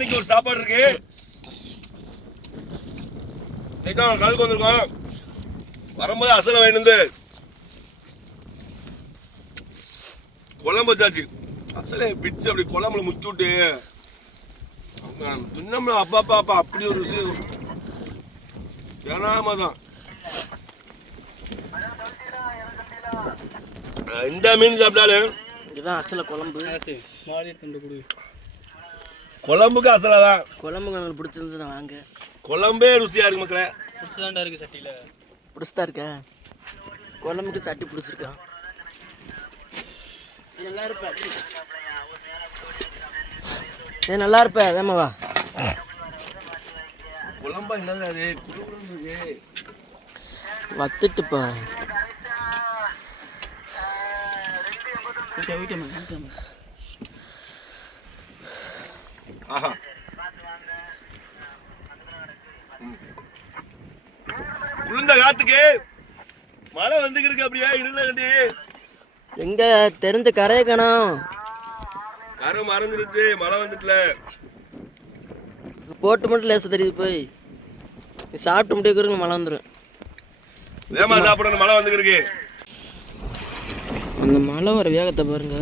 இன்னைக்கு ஒரு சாப்பாடு இருக்கு. கலக்கு வந்திருக்கோம் வரும்போது அசல வேணுந்து குழம்பு வச்சாச்சு. அசலே பிச்சு அப்படி குழம்புல முக்கி விட்டு. தின்னம்ல அப்பா அப்பா அப்பா அப்படி ஒரு ருசி. ஏனாம தான். இந்த மீன் சாப்பிட்டாலும் இதுதான் அசல குழம்பு. மாறி ரெண்டு குடு. குழம்புக்கு அசலா தான். குழம்பு எனக்கு பிடிச்சிருந்தது வாங்க. குழம்பே ருசியா இருக்கு மக்களே. பிடிச்சதாண்டா இருக்கு சட்டியில. பிடிச்சதா இருக்க? குழம்புக்கு சட்டி பிடிச்சிருக்கா? நல்லா இருப்ப. ஏ நல்லா இருப்ப வேமாவா குழம்பா என்னது. வத்துட்டுப்பா. வீட்டை வீட்டை வீட்டை ஆஹா. உளுந்த காத்துக்கு மழை வந்துக்கிருக்கு அப்படியே இருள கண்டி. எங்க தெரிஞ்ச கரையை காணோம். கரை மறந்துருச்சு மழை வந்துட்டுல. போட்டு மட்டும் லேசா தெரியுது போய். நீ சாப்பிட்டு முடிய மழை வந்துடும் வேமா சாப்பிடணும் மழை வந்துக்கிருக்கு. அந்த மழை வர வேகத்தை பாருங்க.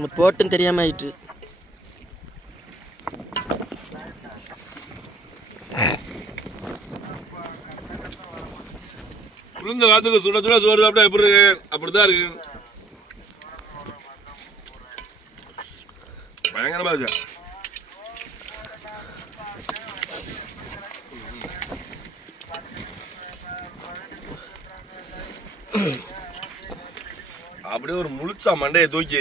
நம்ம போட்டும் தெரியாம ஆயிட்டு. குளிர்ந்த காத்துக்கு சுட சுட சோறு சாப்பிட்டா எப்படி இருக்கு? அப்படிதான் இருக்கு. பயங்கரமா இருக்கு. அப்படியே ஒரு முழுச்சா மண்டையை தூக்கி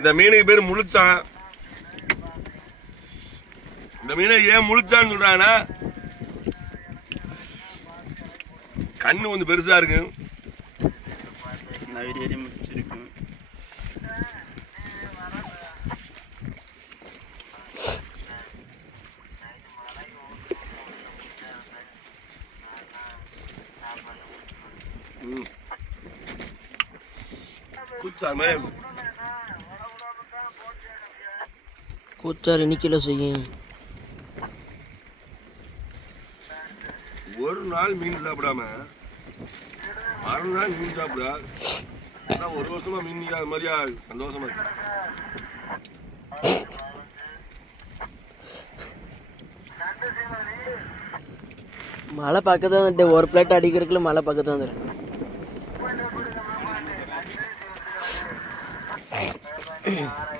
இந்த மீனுக்கு பேர் முழுச்சா? இந்த மீனை ஏன் முழுச்சான்னு சொல்றாங்கன்னா கண்ணு கொஞ்சம் பெருசா இருக்கு. முடிச்சிருக்கும். ம். குச்சா மாதிரி இருக்கு. கூச்சாறு இன்னைக்கு கிலோ செய்யும் ஒரு நாள் மீன் சாப்பிடாம மறுநாள் மீன் சாப்பிட ஒரு வருஷமா மீன் அது மாதிரியா சந்தோஷமா இருக்கு மழை பக்கத்துல வந்துட்டு ஒரு பிளேட் அடிக்கிறதுக்குள்ள மழை பக்கத்துல வந்துடும்